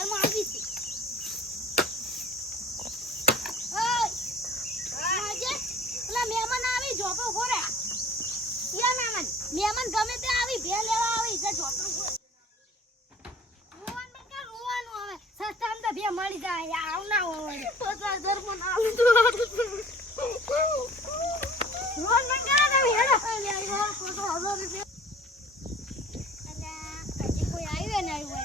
ઘરમાં આવી છે. ઓય મહેમાન આવી જોપો ઘોરે યા મહેમાન ગમે તે આવી ભે લેવા આવી જે જોપો ઘોરે રોવાનું કે રોવાનું હવે સસ્તામ તો ભે મળી જાય આવ ના હોય 50,000 માં આવું તો રોન મન કે ના હેડો અલે આયો 50,000 રૂપિયા અલા હજી કોઈ આવ્યો ને આવ્યો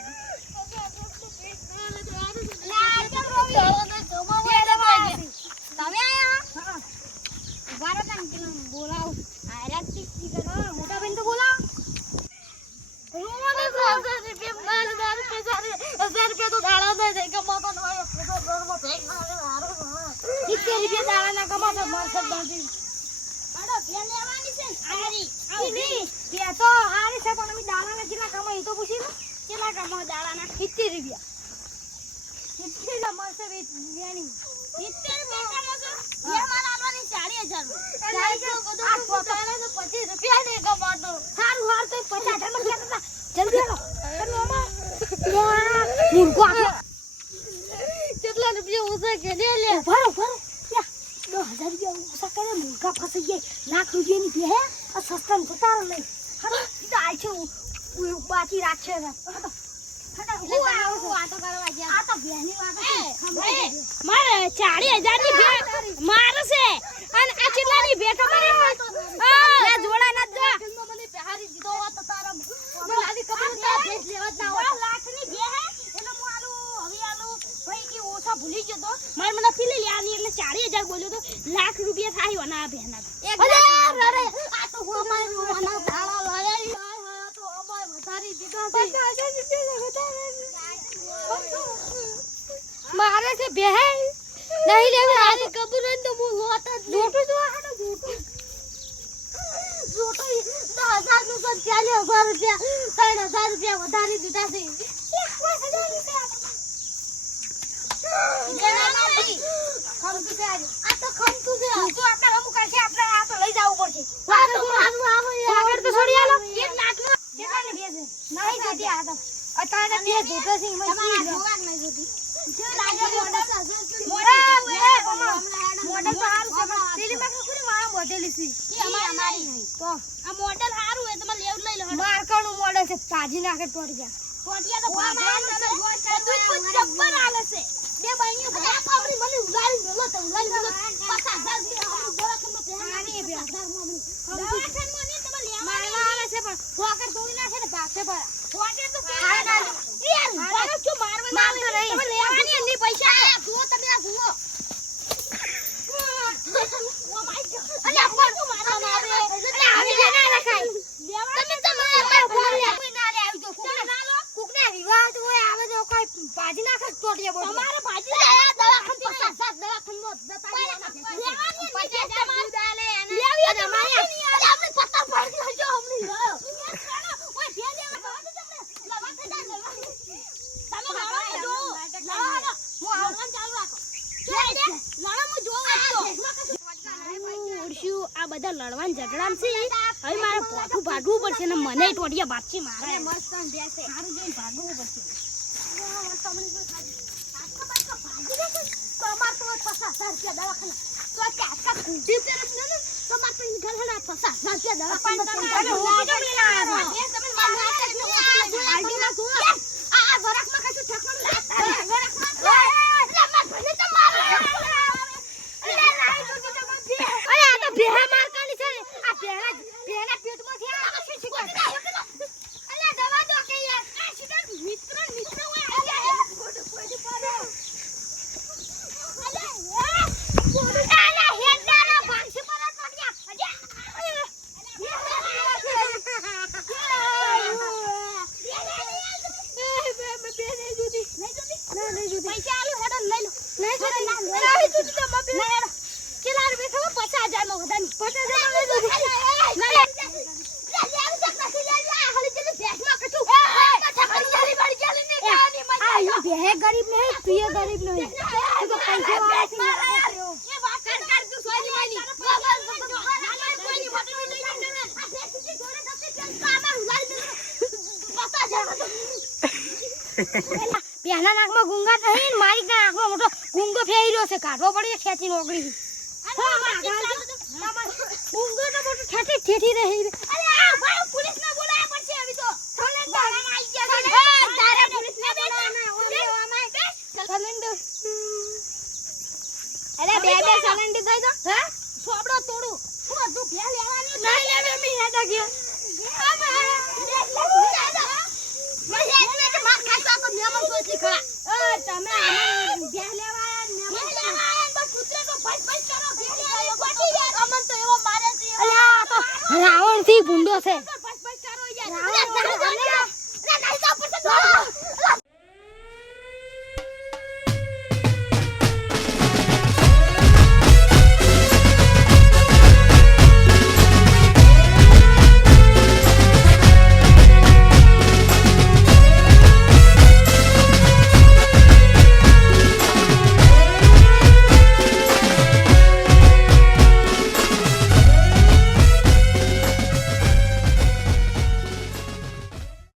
બોલાવ આરાતી કરો મોટા બેન તો બોલાવ રોવાને 1000 રૂપિયા તો દાડા દે કે માતો ન હોય 50,000 માં ભેગ મારે હારો 70 રૂપિયા દાડા ના કમાતો મારસદ બાજી આડો ભે લેવાની છે આરી આવી કે તો હારી છે પણ અમે દાડા ના કેટલા કમાઈ તો પૂછી લો કેટલા કમાવ દાડા ના 70 રૂપિયા 70 ના મારસે વેચવાની 70 રૂપિયા કમાસો એ મારા આલવાની 40,000 આ પોતાને તો 25 રૂપિયા ને કમાતો સારું વાર તો 50,000 માં કેતા જલ્દી આલો તમે મામા મુર્ગો આપો કેટલા રૂપિયા ઓછા કે લે ભરો 10,000 રૂપિયા ઓછા કરે મુર્ગા ફસાઈ જાય લાખ રૂપિયાની બે હે આ સસ્તા ને જતા લઈ હા તો આ છે બાકી રાખશે મારે 40,000 ની ભે મારે છે અને આ કેટલાની ભે ખબર હે જોડા ના દો મને પહેરી દીધો હોત તારા મને લાદી ખબર ના ભેજ લેવત ના હોય લાખ ની ભે હે એટલે હું આલુ હવે આલુ ભાઈ કે ઓછા ભૂલી ગયો તો મારે મને પીલી લેવાની એટલે 40,000 બોલ્યો તો લાખ રૂપિયા થાય હોના આ ભેના અરે આ તો હું અમાર રોવાના ભાડા લાયા તો અમાર વધારી દીધો છે 50,000 રૂપિયા મારે છે બે નહીં લેવા આની કબૂર તો હું લોટ જ લોટો જો આનો જોટો 10,000 નું તો 40,000 રૂપિયા 3,000 રૂપિયા વધારી દીધા છે 1,000 રૂપિયા ખમતું છે આ તો ખમતું છે તો આપણે અમુક છે આપણે આ તો લઈ જવું પડશે આગળ તો છોડી આલો 1 લાખ નો કેટલાને બે છે નહીં જોતી આ તો અત્યારે બે જોતો છે તમારા જોવા નહીં જોતી જો લાગે મોડલ સારું છે પેલી માં કોની મારા મોડેલી છે એ અમારી નહીં તો આ મોડલ સારું હે તમે લેવ લઈ લો મારકાનું મોડલ છે પાજી નાખે ટોટિયા તો ભાગવાના તો જો જબ્બર આલે છે બે બાઈઓ ભરા પાવડી મને ઉલાડી મેલો તો ઉલાડી મેલો 50,000 રૂપિયા દવાખાનો પહેરાની 50,000 માં દવાખાનો ની તમે લેવા મારવા આવે છે પણ ફોકર તોડી નાખે ને ભાગશે ભરા ફોકર તો યાર ભરો ક્યો મારવા મારતો નહીં તમે લેવાની એની પૈસા જુઓ તમે આ જુઓ ઓ માય ગોડ અલે ફોન તો મારવા મારે અલે આવી જે ના લખાય તમે તો મારા ફોન લે કોઈ ના લે આવજો કુકને વિવાહ તો હોય આવે તો કોઈ ભાજી નાખે ટોટિયા બોલ તમારે ભાજી દવાખાન 50,000 દવાખાન નો લેવાની પૈસા તમારે દાલે અને લેવી તો મારે આપણે પત્તા પાડી લેજો હમણી ઓય ભે દેવા તો તમને લવાતે દા લેવાની તમે લવાને જો લવાનો હું આવવાનું ચાલુ રાખો જોઈ દે લડો હું જોઉં તો ઓરશું આ બધા લડવાન ઝઘડામ છે હવે મારે પોઠું ભાગવું પડશે ને મને ટોટિયા બાદથી મારે મસ્ત બેસે સારું જોઈને ભાગવું પડશે તમને કોઈ ભાગી દેશે તો અમાર તો 50,000 રૂપિયા દવાખાના તો કે આટલા કુંડી પેરત ને તો માર તો ઇન ઘર હણા 50,000 રૂપિયા દવાખાના હું જો મિલાવા એ તમે મારા આલડી ના જો આ વરખમાં કશું ઠકવાનું લાગતા વરખમાં અરે માર ભલે તો મારો અરે આ તો બેહા માર કાલી છે આ બેહના પેટમાં થી આ શું શીખવા અલે દવા દો કે યાર આ શીખર મિત્ર હોય આ ફોટો પાડો અલે હેડાના ભાંસી પર ટોટિયા પૈસા આલુ હેડો લઈ લો નહીં જોડે ના આવી જુદી તો મબે કેટલા રૂપિયા ખબર 50,000 માં વધાની 50,000 માં લઈ જુદી ના લે લેવું તક નથી લે હળી જને ભેગમાં કછું ઠકડી વાળી ચાલી ને ખાવાની મજા આ યો ભે ગરીબ નહીં પિય ગરીબ નહીં તો પૈસા વાળા છે એ વાત કર તું સોની માની કોઈની ફોટો લઈ લે આ ભેગી જોડે દસે કામા ઉલાડી દે 50,000 પહેલા નાકમાં ગુંગા નહીં ને મારી નાકમાં મોટો ગુંગો ફેરી રહ્યો છે કાઢવો પડે ખેંચી નોકરી ગુંગો તો મોટો ઠેઠી રહી અરે આ ભાઈ પોલીસ ને બોલાયા પડશે હવે તો સલેન્ડર આવી ગયા છે તારે પોલીસ ને બોલાવના સલેન્ડર અરે બે સલેન્ડર દઈ દો હે સોબડો તોડું હું તું ભે લેવાની નહીં લેવે મી હેડા ગયા રાવણ થી ગુંડો છે